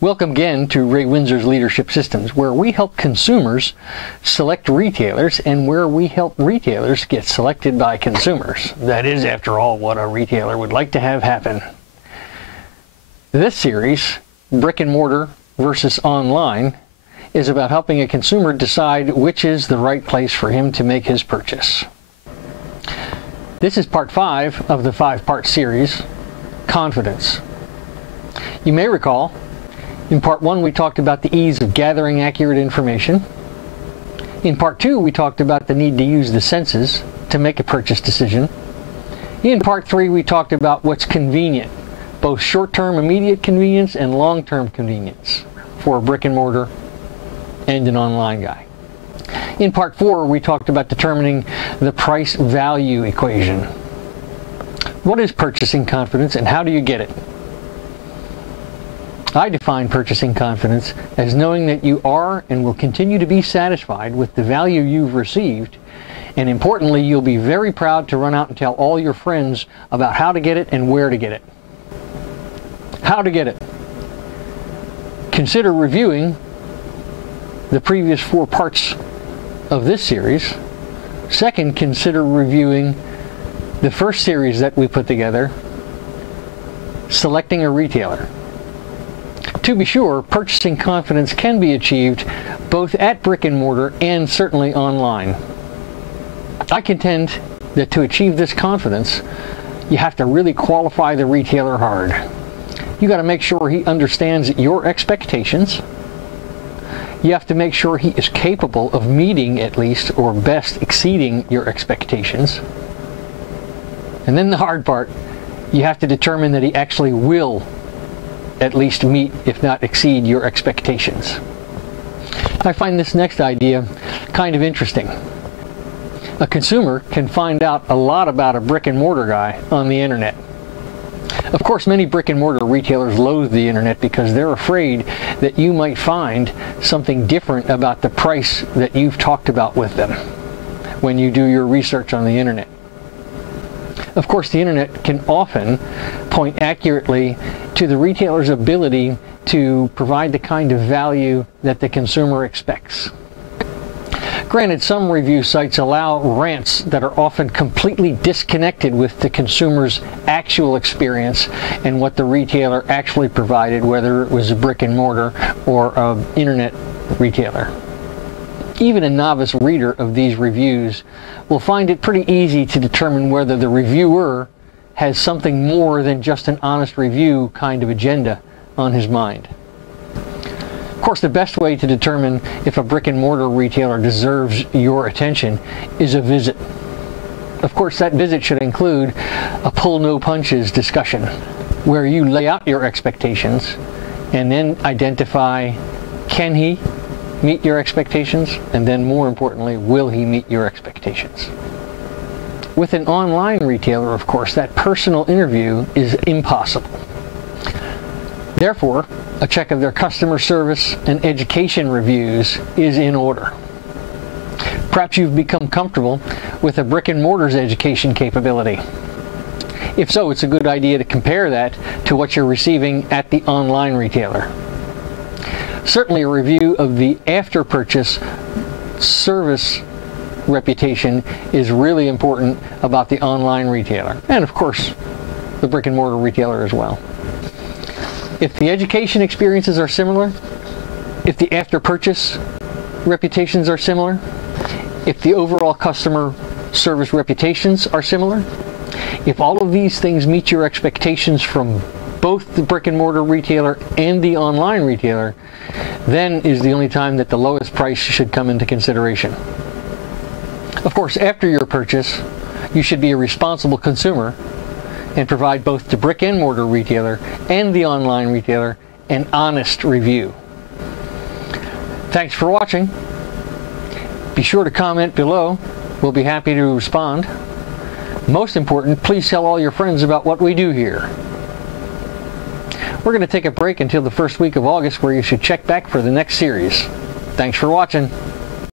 Welcome again to Ray Windsor's Leadership Systems, where we help consumers select retailers and where we help retailers get selected by consumers. That is, after all, what a retailer would like to have happen. This series, Brick and Mortar versus Online, is about helping a consumer decide which is the right place for him to make his purchase. This is part 5 of the 5-part series, Confidence. You may recall, in part 1 we talked about the ease of gathering accurate information. In part 2 we talked about the need to use the senses to make a purchase decision. In part 3 we talked about what's convenient, both short-term immediate convenience and long-term convenience for a brick and mortar and an online guy. In part 4 we talked about determining the price-value equation. What is purchasing confidence and how do you get it? I define purchasing confidence as knowing that you are and will continue to be satisfied with the value you've received, and importantly, you'll be very proud to run out and tell all your friends about how to get it and where to get it. How to get it. Consider reviewing the previous 4 parts of this series. Second, consider reviewing the first series that we put together, Selecting a Retailer. To be sure, purchasing confidence can be achieved both at brick and mortar and certainly online. I contend that to achieve this confidence, you have to really qualify the retailer hard. You got to make sure he understands your expectations. You have to make sure he is capable of meeting at least, or best exceeding, your expectations. And then the hard part, you have to determine that he actually will at least meet, if not exceed, your expectations. I find this next idea kind of interesting. A consumer can find out a lot about a brick and mortar guy on the internet. Of course, many brick and mortar retailers loathe the internet because they're afraid that you might find something different about the price that you've talked about with them when you do your research on the internet. Of course, the internet can often point accurately to the retailer's ability to provide the kind of value that the consumer expects. Granted, some review sites allow rants that are often completely disconnected with the consumer's actual experience and what the retailer actually provided, whether it was a brick and mortar or an internet retailer. Even a novice reader of these reviews will find it pretty easy to determine whether the reviewer has something more than just an honest review kind of agenda on his mind. Of course, the best way to determine if a brick and mortar retailer deserves your attention is a visit. Of course, that visit should include a pull no punches discussion where you lay out your expectations and then identify, can he meet your expectations? And then more importantly, will he meet your expectations? With an online retailer, of course, that personal interview is impossible. Therefore, a check of their customer service and education reviews is in order. Perhaps you've become comfortable with a brick and mortar's education capability. If so, it's a good idea to compare that to what you're receiving at the online retailer. Certainly a review of the after-purchase service reputation is really important about the online retailer, and of course the brick and mortar retailer as well. If the education experiences are similar, if the after-purchase reputations are similar, if the overall customer service reputations are similar, if all of these things meet your expectations from both the brick and mortar retailer and the online retailer, then is the only time that the lowest price should come into consideration. Of course, after your purchase, you should be a responsible consumer and provide both the brick and mortar retailer and the online retailer an honest review. Thanks for watching. Be sure to comment below. We'll be happy to respond. Most important, please tell all your friends about what we do here. We're going to take a break until the first week of August, where you should check back for the next series. Thanks for watching.